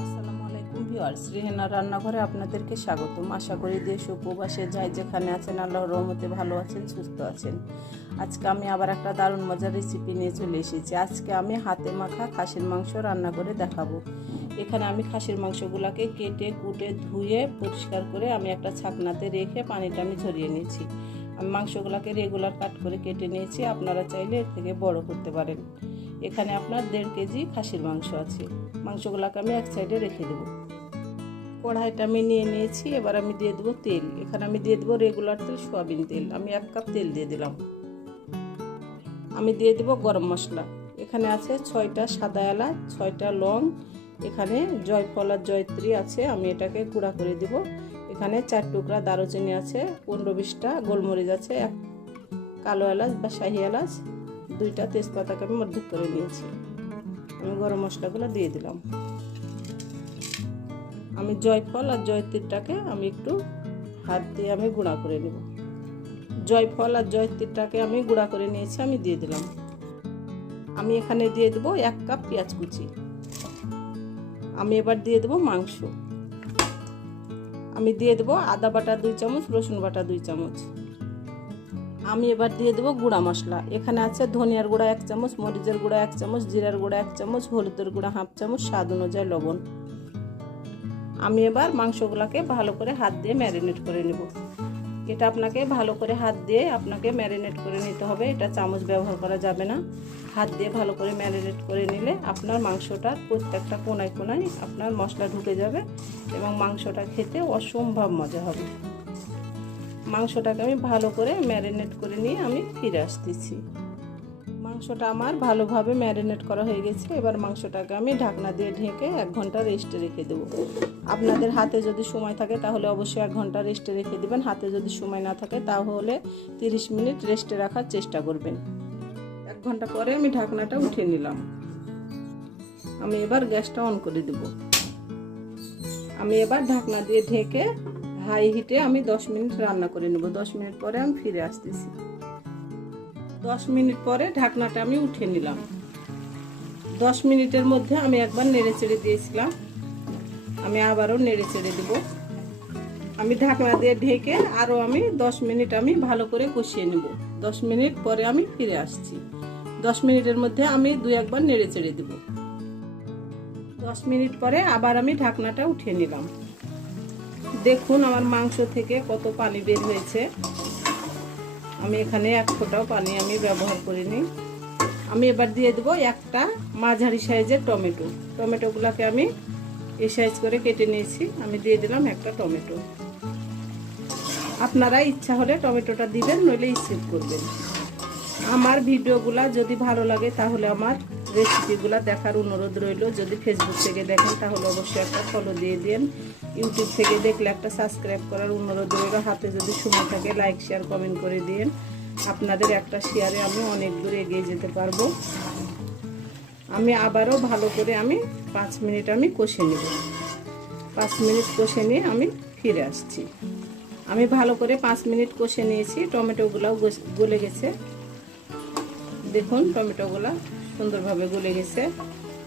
আসসালামু আলাইকুম ভিউয়ার্স, রেহেনা রান্নাঘরে আপনাদেরকে স্বাগতম। আশা করি দেশ ও প্রবাসে যাই যেখানে আছেন আল্লাহর রহমতে ভালো আছেন, সুস্থ আছেন। আজকে আমি আবার একটা দারুণ মজার রেসিপি নিয়ে চলে এসেছি। আজকে আমি হাতে মাখা খাসির মাংস রান্না করে দেখাবো। এখানে আমি খাসির মাংসগুলোকে কেটে কুটে ধুয়ে পরিষ্কার করে আমি একটা ছাকনাতে রেখে পানিটা আমি ঝরিয়ে নিয়েছি। আমি মাংসগুলোকে রেগুলার কাট করে কেটে নিয়েছি, আপনারা চাইলে এর থেকে বড় করতে পারেন। এখানে আপনার 1.5 কেজি খাসির মাংস আছে। মাংসগুলোকে আমি এক সাইডে রেখে দেবো। কড়াইটা আমি নিয়ে নিয়েছি, এবার আমি দিয়ে দেবো তেল। এখানে আমি দিয়ে দেবো রেগুলার তেল, সয়াবিন তেল। আমি 1 কাপ তেল দিয়ে দিলাম। আমি দিয়ে দেবো গরম মশলা। এখানে আছে 6টা সাদা এলাচ, 6টা লং, এখানে জয়ফল আর জয়ত্রী আছে, আমি এটাকে গুঁড়া করে দিব। এখানে 4 টুকরা দারুচিনি আছে, 15-20টা গোলমরিচ আছে, কালো এলাচ বা শাহি এলাচ, 2টা তেজপাতাকে আমি মধ্যে করে নিয়েছি। আমি গরম মশলাগুলো দিয়ে দিলাম। আমি জয়ফল আর জয়ত্রীটাকে আমি একটু হাত দিয়ে আমি গুঁড়া করে নেব। জয়ফল আর জয়ত্রীটাকে আমি গুঁড়া করে নিয়েছি, আমি দিয়ে দিলাম। আমি এখানে দিয়ে দেবো 1 কাপ পেঁয়াজ কুচি। আমি এবার দিয়ে দেবো মাংস। আমি দিয়ে দেবো আদা বাটা 2 চামচ, রসুন বাটা 2 চামচ। আমি এবার দিয়ে দেবো গুঁড়া মশলা। এখানে আছে ধনিয়ার গুঁড়া 1 চামচ, মরিচের গুঁড়া 1 চামচ, জিরার গুঁড়া 1 চামচ, হলুদের গুঁড়া 1/2 চামচ, স্বাদ অনুযায়ী লবণ। আমি এবার মাংসগুলোকে ভালো করে হাত দিয়ে ম্যারিনেট করে নেব। এটা আপনাকে ভালো করে হাত দিয়ে আপনাকে ম্যারিনেট করে নিতে হবে, এটা চামচ ব্যবহার করা যাবে না। হাত দিয়ে ভালো করে ম্যারিনেট করে নিলে আপনার মাংসটার প্রত্যেকটা কোনায় কোনায় আপনার মশলা ঢুকে যাবে এবং মাংসটা খেতে অসম্ভব মজা হবে। মাংসটাকে আমি ভালো করে ম্যারিনেট করে নিয়ে আমি ফিরে আসতেছি। মাংসটা আমার ভালোভাবে ম্যারিনেট করা হয়ে গেছে। এবার মাংসটাকে আমি ঢাকনা দিয়ে ঢেকে 1 ঘন্টা রেস্টে রেখে দেবো। আপনাদের হাতে যদি সময় থাকে তাহলে অবশ্যই 1 ঘন্টা রেস্টে রেখে দেবেন। হাতে যদি সময় না থাকে তাহলে 30 মিনিট রেস্টে রাখার চেষ্টা করবেন। 1 ঘন্টা পরে আমি ঢাকনাটা উঠিয়ে নিলাম। আমি এবার গ্যাসটা অন করে দেব। আমি এবার ঢাকনা দিয়ে ঢেকে হাই হিটে আমি 10 মিনিট রান্না করে নেব। 10 মিনিট পরে আমি ফিরে আসতেছি। 10 মিনিট পরে ঢাকনাটা আমি উঠিয়ে নিলাম। 10 মিনিটের মধ্যে আমি একবার নেড়ে চেড়ে দিয়েছিলাম, আমি আবারও নেড়ে চেড়ে দেব। আমি ঢাকনা দিয়ে ঢেকে আরও আমি 10 মিনিট আমি ভালো করে কষিয়ে নেব। 10 মিনিট পরে আমি ফিরে আসছি। 10 মিনিটের মধ্যে আমি 2-1 বার নেড়ে চেড়ে দেব। 10 মিনিট পরে আবার আমি ঢাকনাটা উঠিয়ে নিলাম। দেখুন আমার মাংস থেকে কত পানি বের হয়েছে। আমি এখানে 1 ফোঁটাও পানি আমি ব্যবহার করিনি। আমি এবার দিয়ে দেবো একটা মাঝারি সাইজের টমেটো। টমেটোগুলোকে আমি এই সাইজ করে কেটে নিয়েছি, আমি দিয়ে দিলাম একটা টমেটো। আপনারা ইচ্ছা হলে টমেটোটা দিবেন, নইলে স্কিপ করবেন। আমার ভিডিওগুলা যদি ভালো লাগে তাহলে আমার রেসিপিগুলো দেখার অনুরোধ রইল। যদি ফেসবুক থেকে দেখেন তাহলে অবশ্যই একটা ফলো দিয়ে দিন। ইউটিউব থেকে দেখলে একটা সাবস্ক্রাইব করার অনুরোধ রইল। হাতে যদি সময় থাকে লাইক শেয়ার কমেন্ট করে দিন। আপনাদের একটা শেয়ারে আমি অনেক দূর এগিয়ে যেতে পারবো। আমি আবারও ভালো করে আমি 5 মিনিট আমি কষে নেব। 5 মিনিট কষে নিয়ে আমি ফিরে আসছি। আমি ভালো করে 5 মিনিট কষে নিয়েছি। টমেটোগুলোও গলে গেছে। দেখুন টমেটোগুলো সুন্দরভাবে গলে গেছে।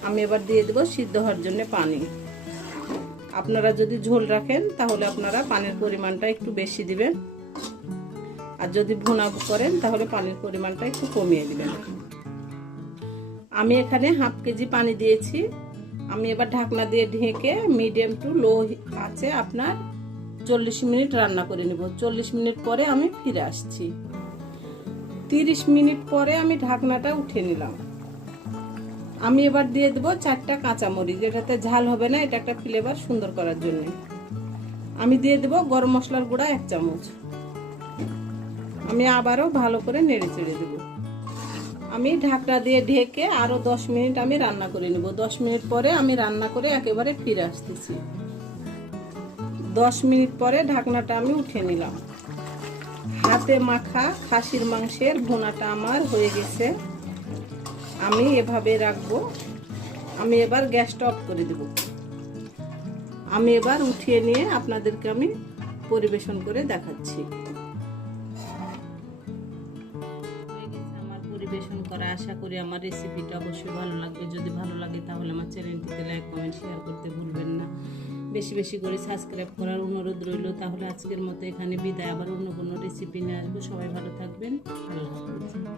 আমি এবার দিয়ে দেবো সিদ্ধ হওয়ার জন্য পানি। আপনারা যদি ঝোল রাখেন তাহলে আপনারা পানির পরিমাণটা একটু বেশি দিবেন, আর যদি ভুনা করেন তাহলে পানির পরিমাণটা একটু কমিয়ে দিবেন। আমি এখানে 1/2 কেজি পানি দিয়েছি। আমি এবার ঢাকনা দিয়ে ঢেকে মিডিয়াম টু লো আছে আপনার 40 মিনিট রান্না করে নেব। 40 মিনিট পরে আমি ফিরে আসছি। 30 মিনিট পরে আমি ঢাকনাটা উঠিয়ে নিলাম। আমি এবার দিয়ে দেবো 4টা কাঁচামরিচ, যেটাতে ঝাল হবে না, এটা একটা ফ্লেভার সুন্দর করার জন্য। আমি দিয়ে দেবো গরম মশলার গুঁড়া 1 চামচ। আমি আবারও ভালো করে নেড়ে চেড়ে দেবো। আমি ঢাকনা দিয়ে ঢেকে আরও 10 মিনিট আমি রান্না করে নেব। 10 মিনিট পরে আমি রান্না করে একেবারে ফিরে আসতেছি। 10 মিনিট পরে ঢাকনাটা আমি উঠিয়ে নিলাম। হাতে মাখা খাসির মাংসের ভুনাটা আমার হয়ে গেছে। আমি এভাবে রাখবো। আমি এবার গ্যাসটা অফ করে দেব। আমি এবার উঠিয়ে নিয়ে আপনাদেরকে আমি পরিবেশন করে দেখাচ্ছি। আমার পরিবেশন করা। আশা করি আমার রেসিপিটা অবশ্যই ভালো লাগবে। যদি ভালো লাগে তাহলে আমার চ্যানেলটিতে লাইক কমেন্ট শেয়ার করতে ভুলবেন না। বেশি বেশি করে সাবস্ক্রাইব করার অনুরোধ রইল। তাহলে আজকের মতো এখানে বিদায়, আবার অন্য কোনো রেসিপি নিয়ে আসবো। সবাই ভালো থাকবেন। আল্লাহ হাফেজ।